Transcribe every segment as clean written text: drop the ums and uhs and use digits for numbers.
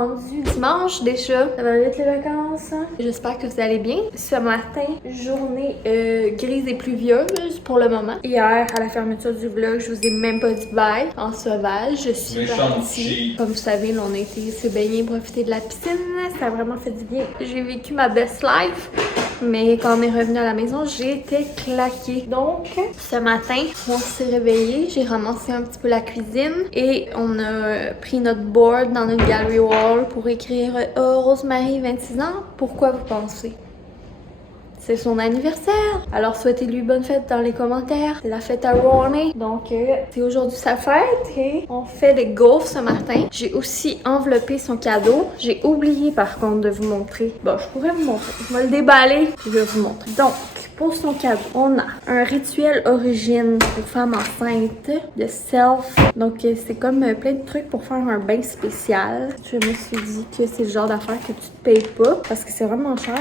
rendu dimanche déjà. Ça va vite les vacances. J'espère que vous allez bien. Ce matin, journée grise et pluvieuse pour le moment. Hier, à la fermeture du vlog, je vous ai même pas dit bye. En sauvage, je suis partie. Comme vous savez, là, on a été se baigner, profiter de la piscine. Ça a vraiment fait du bien. J'ai vécu ma best life. Mais quand on est revenu à la maison, j'étais claquée. Donc, ce matin, on s'est réveillé. J'ai ramassé un petit peu la cuisine et on a pris notre board dans notre gallery wall pour écrire Rosemary, 26 ans. Pourquoi vous pensez? C'est son anniversaire. Alors souhaitez-lui bonne fête dans les commentaires. C'est la fête à Ronnie. Donc c'est aujourd'hui sa fête et on fait des gaufres ce matin. J'ai aussi enveloppé son cadeau. J'ai oublié par contre de vous montrer. Bon, je pourrais vous montrer. Je vais le déballer. Je vais vous montrer. Donc, pour son cadeau, on a un rituel origine pour femmes enceintes de self. Donc c'est comme plein de trucs pour faire un bain spécial. Je me suis dit que c'est le genre d'affaire que tu te payes pas parce que c'est vraiment cher.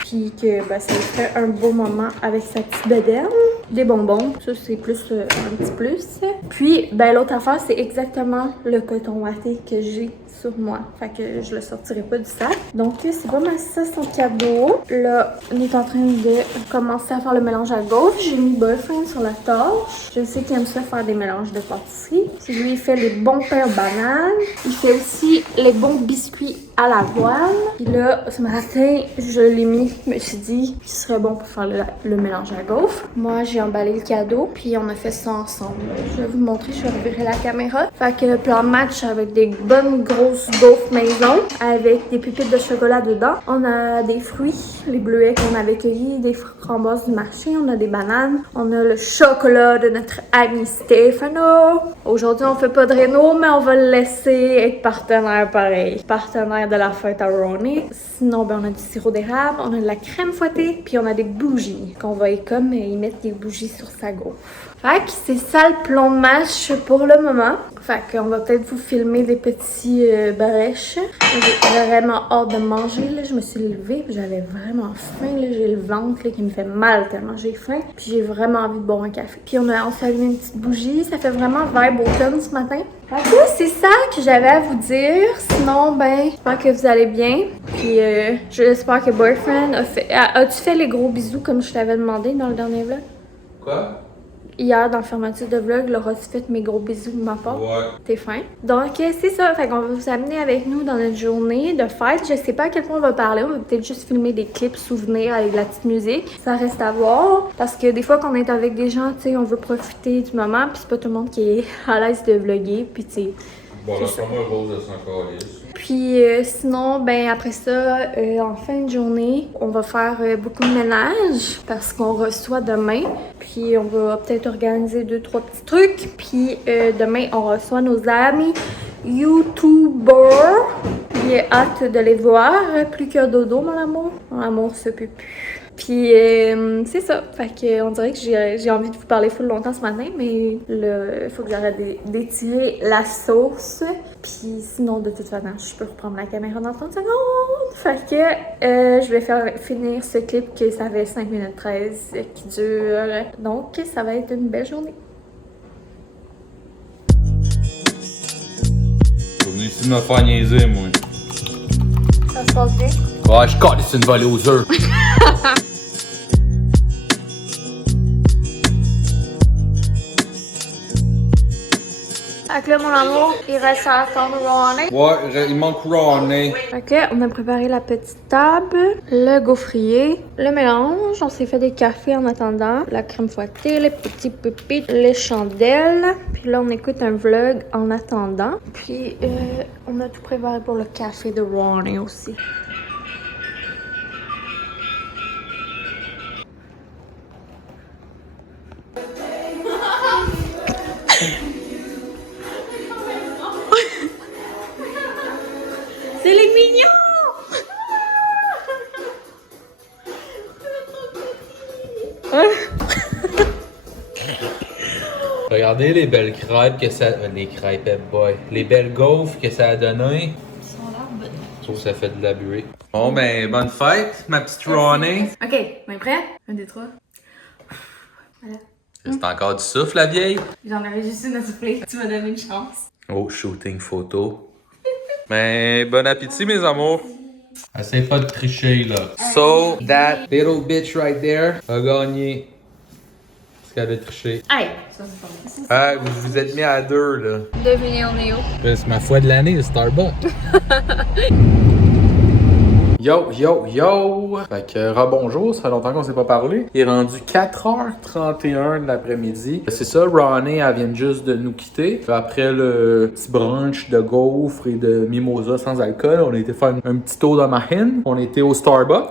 Puis que ça fait un beau moment avec sa petite bedaine. Des bonbons, ça c'est plus un petit plus. Puis l'autre affaire, c'est exactement le coton watté que j'ai sur moi. Fait que je le sortirai pas du sac. Donc c'est pas mal ça son cadeau. Là, on est en train de commencer à faire le mélange à gauche. J'ai mis Boyfriend sur la tâche. Je sais qu'il aime ça faire des mélanges de pâtisserie. Lui, il fait les bons pains bananes. Il fait aussi les bons biscuits à l'avoine. Puis là, ce matin, je l'ai mis. Je me suis dit qu'il serait bon pour faire le mélange à gaufres. Moi, j'ai emballé le cadeau. Puis on a fait ça ensemble. Je vais vous montrer. Je vais revirer la caméra. Fait que le plan match avec des bonnes grosses gaufres maison. Avec des pépites de chocolat dedans. On a des fruits. Les bleuets qu'on avait cueillis. Des framboises du marché. On a des bananes. On a le chocolat de notre ami Stefano. Aujourd'hui, on fait pas de réno, mais on va le laisser être partenaire pareil. Partenaire de la fête à Ronnie. Sinon, on a du sirop d'érable, on a de la crème fouettée, puis on a des bougies qu'on va y mettre des bougies sur sa gaufre. Fait que c'est ça le plan de match pour le moment. Fait qu'on va peut-être vous filmer des petits brèches. J'ai vraiment hâte de manger. Là. Je me suis levée puis j'avais vraiment faim. J'ai le ventre là, qui me fait mal tellement j'ai faim. Puis j'ai vraiment envie de boire un café. Puis on s'est allumé une petite bougie. Ça fait vraiment vibe automne ce matin. Fait que c'est ça que j'avais à vous dire. Sinon, j'espère que vous allez bien. Puis j'espère que Boyfriend a fait... As-tu fait les gros bisous comme je t'avais demandé dans le dernier vlog? Quoi? Hier, dans le fermeture de vlog, Laura, tu fait mes gros bisous de ma part. Ouais. T'es fin. Donc, c'est ça. Fait qu'on va vous amener avec nous dans notre journée de fête. Je sais pas à quel point on va parler. On va peut-être juste filmer des clips souvenirs avec de la petite musique. Ça reste à voir. Parce que des fois, quand on est avec des gens, tu sais, on veut profiter du moment. Puis c'est pas tout le monde qui est à l'aise de vlogger. Puis tu sais. Bon, là, prends-moi un rose de 100 calices. Puis sinon, après ça, en fin de journée, on va faire beaucoup de ménage parce qu'on reçoit demain. Puis on va peut-être organiser 2-3 petits trucs. Puis demain, on reçoit nos amis YouTubers. J'ai hâte de les voir. Plus qu'un dodo, mon amour. Mon amour se peut plus. Puis c'est ça. Fait que on dirait que j'ai envie de vous parler full longtemps ce matin, mais il faut que j'arrête d'étirer la sauce. Puis sinon, de toute façon, je peux reprendre la caméra dans 30 secondes. Fait que je vais finir ce clip que ça fait 5 minutes 13 qui dure. Donc ça va être une belle journée. Je suis venu ici me faire niaiser, moi. Ça se passe bien? Ouais, je calisse une volée aux œufs. Fait que là, mon amour, il reste à attendre Ronnie. Ouais, il manque Ronnie. Ok, on a préparé la petite table, le gaufrier, le mélange. On s'est fait des cafés en attendant, la crème fouettée, les petits pépites, les chandelles. Puis là, on écoute un vlog en attendant. Puis on a tout préparé pour le café de Ronnie aussi. C'est les mignons! Regardez les belles crêpes que ça... Les crêpes, boy. Les belles gaufres que ça a donné. Ils sont là, bonnes. Je trouve que ça fait de la buée. Bon, bonne fête, ma petite Ronnie. Ok, on est prêt? 1, 2, 3. Voilà. Reste encore du souffle, la vieille? J'en avais juste une à souffler. Tu m'as donné une chance. Oh, shooting photo. Ben, bon appétit, mes amours. Essaye pas de tricher, là. So, that little bitch right there a gagné. Parce qu'elle a triché. Hey! Ça, c'est pas Hey, vous vous êtes mis à deux, là. Devinez, on est où? C'est ma foi de l'année, le Starbucks. Yo, yo, yo! Fait que, rebonjour, ça fait longtemps qu'on s'est pas parlé. Il est rendu 4h31 de l'après-midi. C'est ça, Ronnie, elle vient juste de nous quitter. Après le petit brunch de gaufres et de mimosa sans alcool, on a été faire un petit tour de Mahin. On était au Starbucks.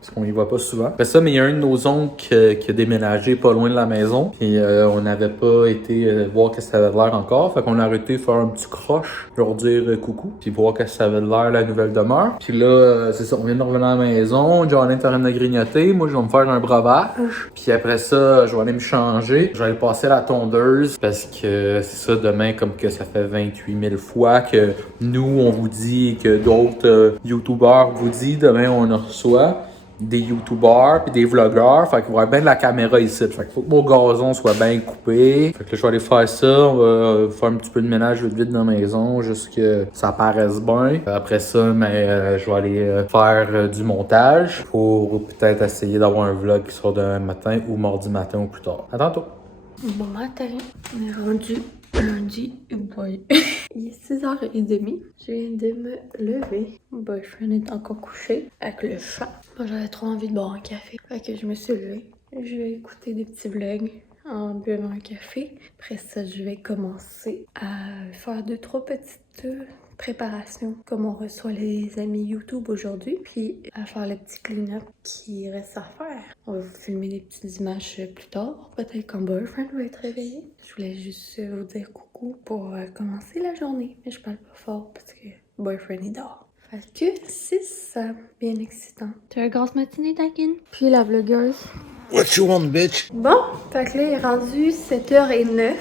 Parce qu'on y va pas souvent. Après ça, mais il y a un de nos oncles qui a déménagé pas loin de la maison. Puis on n'avait pas été voir qu'est-ce que ça avait l'air encore. Fait qu'on a arrêté de faire un petit croche, leur dire coucou, puis voir qu'est-ce que ça avait l'air la nouvelle demeure. Puis là, c'est ça, on vient de revenir à la maison. Johnny est en train de grignoter. Moi, je vais me faire un breuvage. Puis après ça, je vais aller me changer. Je vais aller passer à la tondeuse parce que c'est ça, demain, comme que ça fait 28 000 fois que nous, on vous dit et que d'autres YouTubers vous disent, demain, on en reçoit des youtubeurs puis des vlogueurs, fait qu'il va y avoir bien de la caméra ici, fait qu'il faut que mon gazon soit bien coupé, fait que là je vais aller faire ça, on va faire un petit peu de ménage vite dans la maison, juste que ça paraisse bien. Après ça, je vais aller faire du montage pour peut-être essayer d'avoir un vlog qui sera demain matin ou mardi matin ou plus tard. À tantôt! Bon matin, on est rendu lundi, boy. Il est 6h30. Je viens de me lever. Mon boyfriend est encore couché avec le chat. Moi, j'avais trop envie de boire un café. Fait que je me suis levée. Je vais écouter des petits vlogs en buvant un café. Après ça, je vais commencer à faire 2-3 petites préparations comme on reçoit les amis YouTube aujourd'hui, puis à faire le petit clean-up qui reste à faire. On va vous filmer des petites images plus tard, peut-être quand boyfriend va être réveillé. Je voulais juste vous dire coucou pour commencer la journée, mais je parle pas fort parce que boyfriend il dort. Fait que c'est ça, bien excitant. Tu as une grosse matinée, Dakin? Puis la vlogueuse. What you want, bitch? Bon, fait que là, il est rendu 7h09.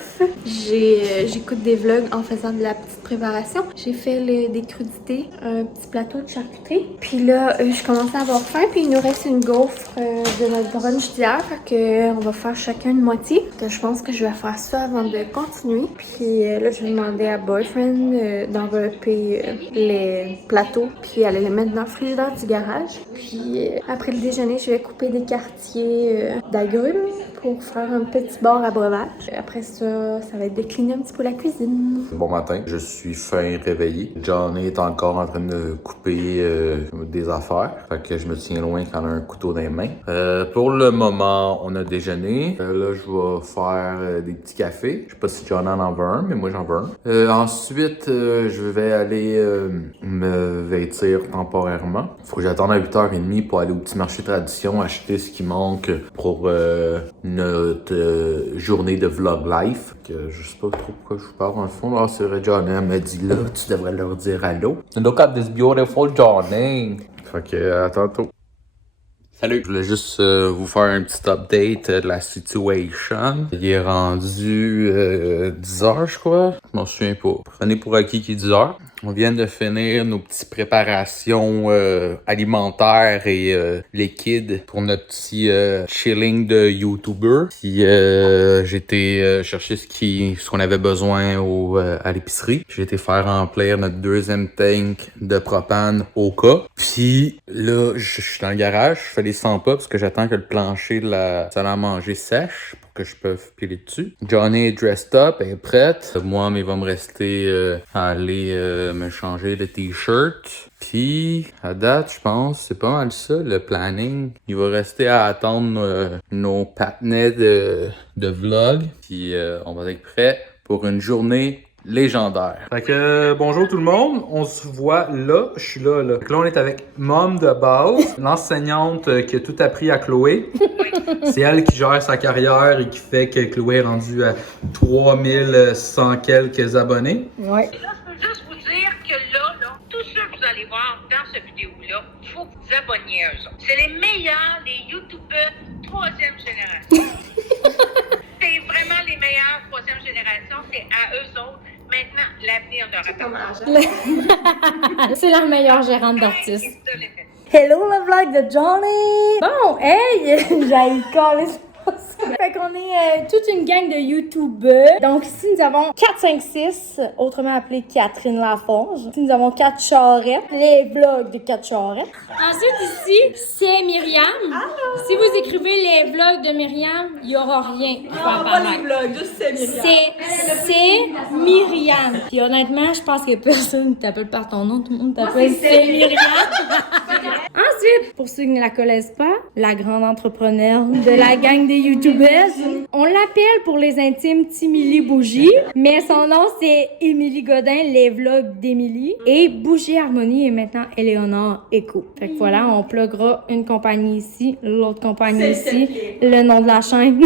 J'écoute des vlogs en faisant de la petite préparation. J'ai fait des crudités, un petit plateau de charcuterie. Puis là, je commençais à avoir faim. Puis il nous reste une gaufre de notre brunch d'hier. Fait que on va faire chacun une moitié. Donc, je pense que je vais faire ça avant de continuer. Puis là, je vais demander à Boyfriend d'envelopper les plateaux. Puis aller les mettre dans le frigidaire du garage. Puis après le déjeuner, je vais couper des quartiers d'agrumes pour faire un petit bar à breuvage. Après ça, ça va être décliner un petit peu la cuisine. Bon matin, je suis fin réveillé. Johnny est encore en train de couper des affaires. Fait que je me tiens loin quand on a un couteau dans les mains. Pour le moment, on a déjeuné. Là, je vais faire des petits cafés. Je sais pas si Johnny en veut un, mais moi j'en veux un. Ensuite, je vais aller me vêtir temporairement. Faut que j'attende à 8h30 pour aller au petit marché tradition acheter ce qui manque pour notre journée de vlog life. Que je sais pas trop pourquoi je parle dans le fond. Là, c'est vrai, Johnny m'a dit là, tu devrais leur dire allô. Look at this beautiful Johnny. Fait que à tantôt. Salut! Je voulais juste vous faire un petit update de la situation. Il est rendu 10h, je crois. Je m'en souviens pas. Prenez pour acquis qu'il est 10h. On vient de finir nos petites préparations alimentaires et liquides pour notre petit chilling de YouTuber. Puis j'ai été chercher ce qu'on avait besoin à l'épicerie. J'ai été faire remplir notre deuxième tank de propane au cas. Puis là, je suis dans le garage, je fais les 100 pas parce que j'attends que le plancher de la salle à manger sèche pour que je puisse piler dessus. Johnny est dressed up, elle est prête. Moi, mais il va me rester à aller me changer le t-shirt. Puis, à date, je pense, c'est pas mal ça, le planning. Il va rester à attendre nos patinets de vlog. Puis, on va être prêt pour une journée légendaire. Fait que bonjour tout le monde, on se voit là, je suis là. Fait que là on est avec Mom de base, l'enseignante qui a tout appris à Chloé. C'est elle qui gère sa carrière et qui fait que Chloé est rendue à 3100 quelques abonnés. Ouais. Et là, je peux juste vous dire que là, tous ceux que vous allez voir dans cette vidéo-là, il faut que vous abonniez à eux autres. C'est les meilleurs, les YouTubeurs 3e génération. C'est vraiment les meilleurs 3e génération, c'est à eux autres. Maintenant, l'avenir de C'est la meilleure gérante d'artistes. Raphaël. Hello le vlog de Johnny! Bon, hey! J'ai collé ça. Fait qu'on est toute une gang de YouTubeurs. Donc ici, nous avons 456, autrement appelé Catherine Laforge. Ici, nous avons 4 charrettes, les vlogs de 4 charrettes. Ensuite, ici, c'est Myriam. Si vous écrivez les vlogs de Myriam, il n'y aura rien qui va apparaître. Pas les vlogs, juste c'est Myriam. C'est Myriam. Puis honnêtement, je pense que personne ne t'appelle par ton nom. Tout le monde t'appelle c'est Myriam. Ensuite, pour ceux qui ne la connaissent pas, la grande entrepreneur de la gang des YouTubeuses, on l'appelle pour les intimes Timily Bougie, mais son nom c'est Émilie Godin, les vlogs d'Émilie. Et Bougie Harmonie est maintenant Éléonore Eco. Fait que voilà, on pluggera une compagnie ici, l'autre compagnie ici, le nom de la chaîne.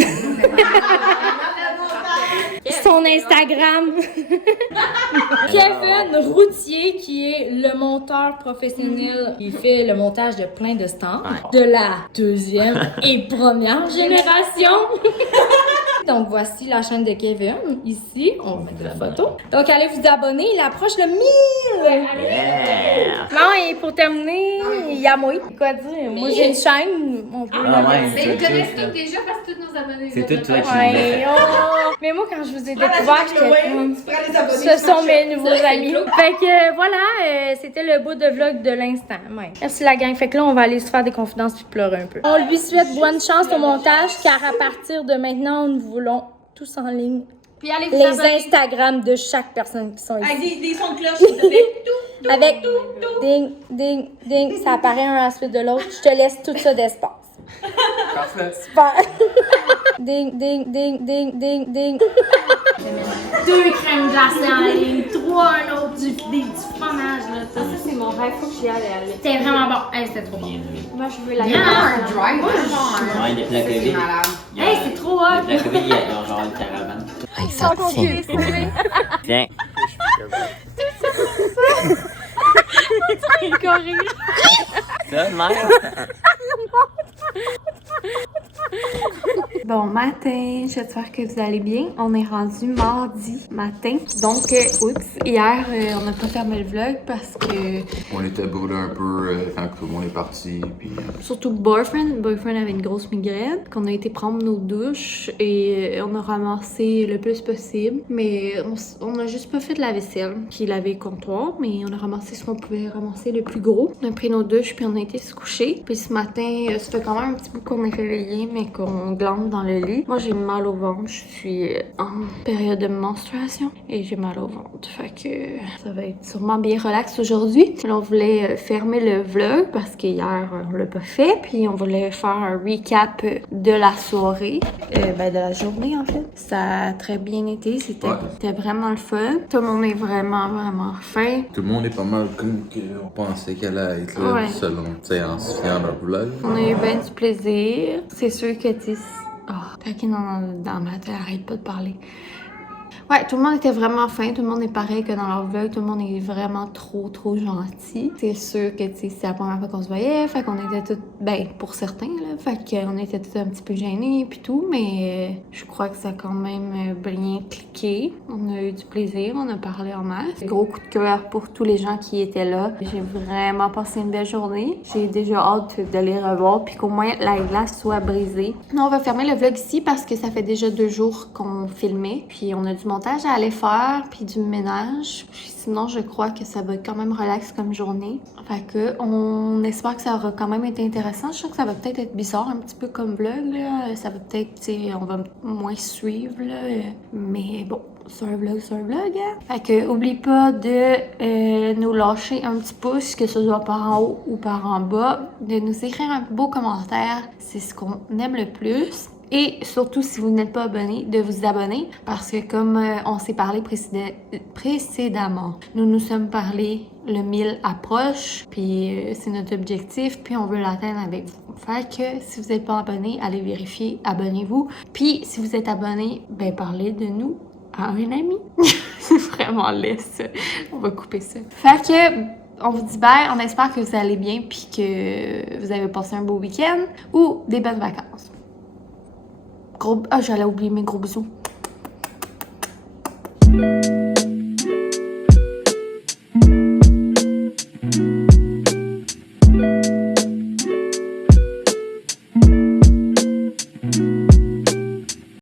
Son Instagram. Kevin Routier, qui est le monteur professionnel, qui fait le montage de plein de stands de la deuxième et première génération. Donc, voici la chaîne de Kevin. Ici, on va mettre la photo. Donc, allez vous abonner. Il approche le 1000. Non, et pour terminer, il y a moi. Quoi dire? Moi, j'ai une chaîne. On peut Mais ils connaissent tous déjà parce que tous nos abonnés. C'est tout toi qui Ouais, oh. Mais moi, quand je vous ai découvert, j'étais comme... Ce sont mes nouveaux amis. Fait que voilà, c'était le bout de vlog de l'instant. Ouais. Merci la gang. Fait que là, on va aller se faire des confidences puis pleurer un peu. On lui souhaite bonne chance au montage, car à partir de maintenant, nous voulons tous en ligne Puis allez vous les abonner. Instagrams de chaque personne qui sont ici. Avec des sons de cloche, s'il te plaît. Tout, Avec ding, ding, ding, ça apparaît un à la suite de l'autre. Je te laisse tout ça d'espace. Parfait. Super. Ding, ding, ding, ding, ding, ding. 2 crèmes glacées en ligne, 3 un autre du fromage là. Ça, c'est mon rêve, faut que j'y aille aller. C'était vraiment bon. Hey, c'était trop bon. Moi, je veux la Yeah. drive. Ouais, depuis la COVID. Hey, c'est trop hot. Depuis la COVID, il y a genre une caravane. Hey, ça tient. Tiens. Ça, de même? Bon matin, j'espère que vous allez bien. On est rendu mardi matin. Donc, hier, on n'a pas fermé le vlog parce que... On était brûlés un peu quand tout le monde est parti. Puis, Surtout Boyfriend avait une grosse migraine. Qu'on a été prendre nos douches et on a ramassé le plus possible. Mais on a juste pas fait de la vaisselle. Puis laver le comptoir, mais on a ramassé ce qu'on pouvait ramasser le plus gros. On a pris nos douches puis on a été se coucher. Puis ce matin, ça fait quand même un petit peu qu'on est réveillé, mais qu'on glande dans le lit. Moi, j'ai mal au ventre. Je suis en période de menstruation et j'ai mal au ventre. Fait que ça va être sûrement bien relax aujourd'hui. Là, on voulait fermer le vlog parce qu'hier, on l'a pas fait. Puis on voulait faire un recap de la soirée. De la journée, en fait. Ça a très bien été. C'était vraiment le fun. Tout le monde est vraiment, vraiment fin. tout le monde est pas mal comme qu'on pensait qu'elle allait être là, Ouais. selon, tu sais, en se fiant à leur vlog. On a eu bien du plaisir. C'est sûr que tu sais. Oh, taquine dans ma tête, arrête pas de parler. Ouais, tout le monde était vraiment fin, tout le monde est pareil que dans leur vlog, tout le monde est vraiment trop gentil. C'est sûr que, tu sais, c'est la première fois qu'on se voyait, fait qu'on était tous, pour certains, là, fait qu'on était tous un petit peu gênés puis tout, mais je crois que ça a quand même bien cliqué. On a eu du plaisir, on a parlé en masse. Gros coup de cœur pour tous les gens qui étaient là. J'ai vraiment passé une belle journée. J'ai déjà hâte de les revoir puis qu'au moins la glace soit brisée. Non, on va fermer le vlog ici parce que ça fait déjà 2 jours qu'on filmait, puis on a du montage à aller faire, puis du ménage. Puis sinon, je crois que ça va être quand même relax comme journée. Fait que on espère que ça aura quand même été intéressant. Je sais que ça va peut-être être bizarre, un petit peu comme vlog, là. Ça va peut-être, tu sais, on va moins suivre, là. Mais bon, c'est un vlog, hein. Fait que oublie pas de nous lâcher un petit pouce, que ce soit par en haut ou par en bas. De nous écrire un beau commentaire. C'est ce qu'on aime le plus. Et surtout, si vous n'êtes pas abonné, de vous abonner parce que comme on s'est parlé précédemment, nous nous sommes parlé, le 1000 approche, puis c'est notre objectif, puis on veut l'atteindre avec vous. Fait que si vous n'êtes pas abonné, allez vérifier, abonnez-vous. Puis si vous êtes abonné, parlez de nous à un ami. C'est vraiment laid ça. On va couper ça. Fait que... on vous dit bye, on espère que vous allez bien puis que vous avez passé un beau week-end ou des bonnes vacances. J'allais oublier mes gros bisous.